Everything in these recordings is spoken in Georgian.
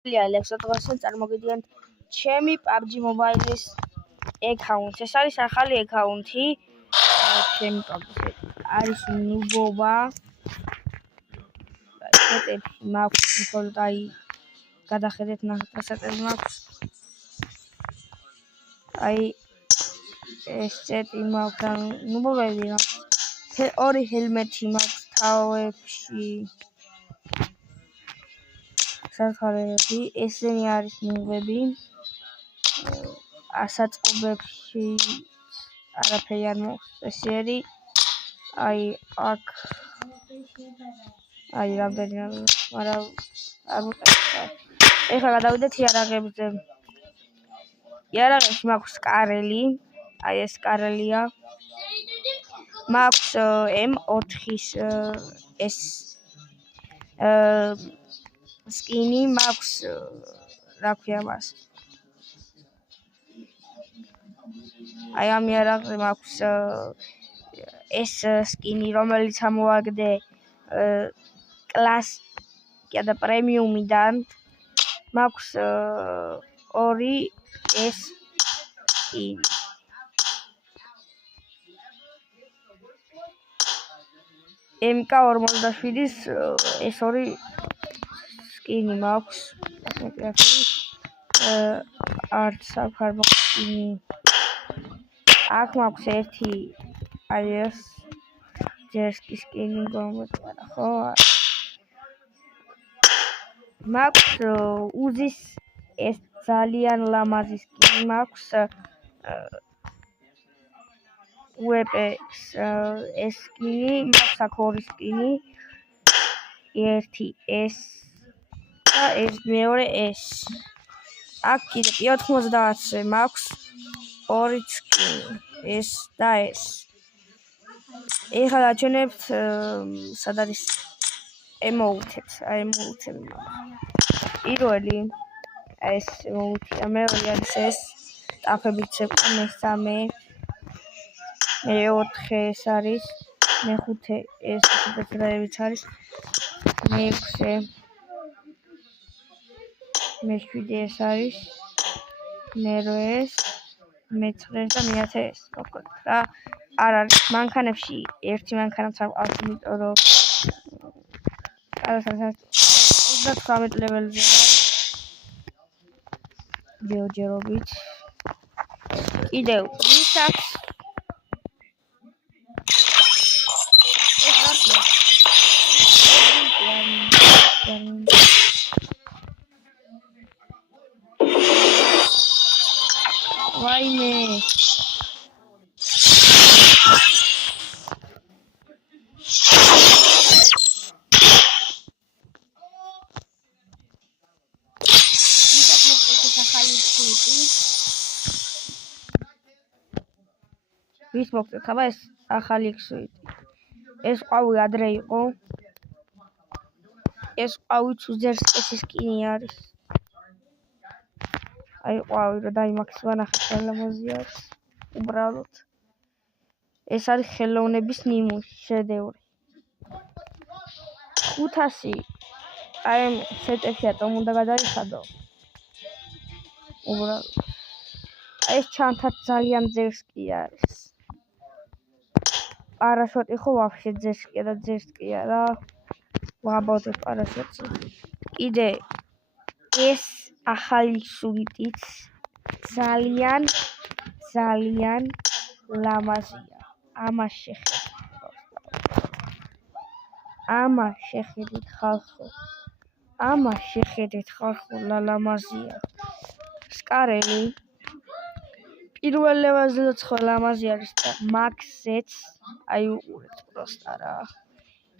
Alexa დღესაც წარმოგიდგენთ ჩემი PUBG Mobile-ის აკაუნტი. ეს არის ახალი აკაუნტი. ჩემი PUBG-ზე არის ნუბობა. სეტები მაქვს, მხოლოდ გადახედეთ რა სეტები მაქვს. ეს სეტი მაქვს, ნუბობები მაქვს. ორი ჰელმეტი მაქვს თავებში. სათხარები, ესენი არის ნუბები. ასაწყობებში არაფერი არ მაქვს წესიერი. აქ რამდენი მაგრამ არ მოვიდა. ეხლა გადავიდეთ იარაღებზე. იარაღებში მაქვს კარელი, ეს კარელია. მაქვს M4-ის ეს სკინი მაქვს, რა ქვია მას. ამ იარაღზე მაქვს ეს სკინი, რომელიც ამოვაგდე კლასიკა და პრემიუმიდან. მაქვს ორი ეს სკინი. MK47-ის ეს ორი სკინი მაქვს. არც აქ არ მაქვს სკინი. აქ მაქვს ერთი ეს ჯერსკის სკინი გომოწვარა, ხო? მაქვს უზის ეს ძალიან ლამაზი სკინი მაქვს. უეპექს ეს სკინი, მაქვს აქ ორი სკინი. ერთი ეს და ეს მეორე ეს. აქ კიდე P90-ზე მაქვს ორი სკინი, ეს და ეს. ეხლა დაჩვენებთ სად არის ემოუთებს, ემოუთები მაქვს. პირველი ეს ემოუთია, მეორე არის ეს ტაფებით შეკვდა, მესამე მეოთხე ეს არის, მეხუთე ეს დაწერებიც არის, მეექვსე მეშვიდე ეს არის, მერვე ეს, მეცხრე და მეათე ეს. რა არ არის მანქანებში ერთი მანქანაც არ ყავს, იმიტომ რომ 39 ლეველზე ჯერობით. კიდევ ვისაც ვაიმე ვის მოგწევთ აბა ეს ახალი ქსუიტი. ეს ყვავი ადრე იყო. ეს ყვავიც უზერსკესი სკინი არის. ყვავი რა დაიმაქსება, ნახეთ რა ლამაზი არის. უბრალოდ. ეს არის ხელოვნების ნიმუში, შედევრი. 500 ამ სეტებში ატომ უნდა გადაიხადო. უბრალოდ. ეს ჩანთად ძალიან ძერსკი არის. პარაშოტი ხო ვაფშე ძერსკია და ძერსკია რა. ვაბავდებ პარაშოტზე. კიდე ეს ახალი სუიტიც ძალიან ლამაზია. ამას შეხედეთ ხალხო. ლამაზია. სკარელი პირველ ლეველზეც ხო ლამაზი არის და მაქსზეც უყურეთ პროსტა რა.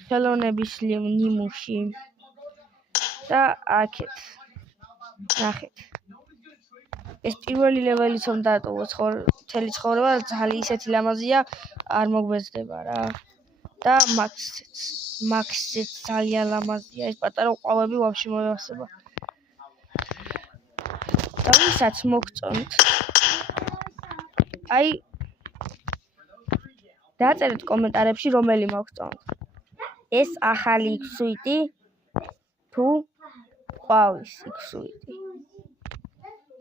ხელოვნების ნიმუში და აქეთ ნახეთ. ეს პირველი ლეველიც რომ დატოვოთ მთელი ცხოვრება ძალიან ისეთი ლამაზია, არ მოგვეძდება რა. და მაქსზეც ძალიან ლამაზია. ეს პატარა ყვავები ვაფშე მოევასება. და ვისაც მოგწონთ დაწერეთ კომენტარებში რომელი მოგწონთ. ეს ახალი სუიტი თუ ყვავის იქსუიტი.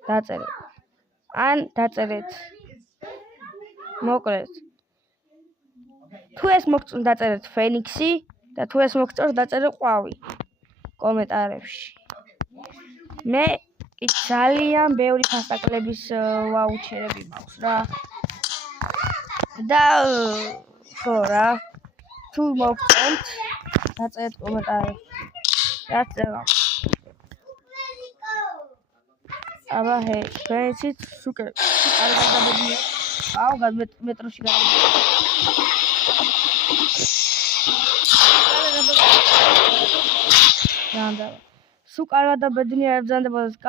დაწერეთ. ან დაწერეთ. მოკლედ. თუ ეს მოგწონთ დაწერეთ ფენიქსი და თუ ეს მოგწონთ დაწერეთ ყვავი კომენტარებში. მე ძალიან ბევრი ფასტაკლების ვაუჩერები მაქვს რა. და ხო რა. თუ მოგწონთ დაწერეთ კომენტარებში. რაც წერა. აბა ჰე, ფენიცით სუკერ. არ გადაბედია. აუ მეტროში გადავიდა. სულ კარგად და ბედნიერად ბრძანდებოდეს.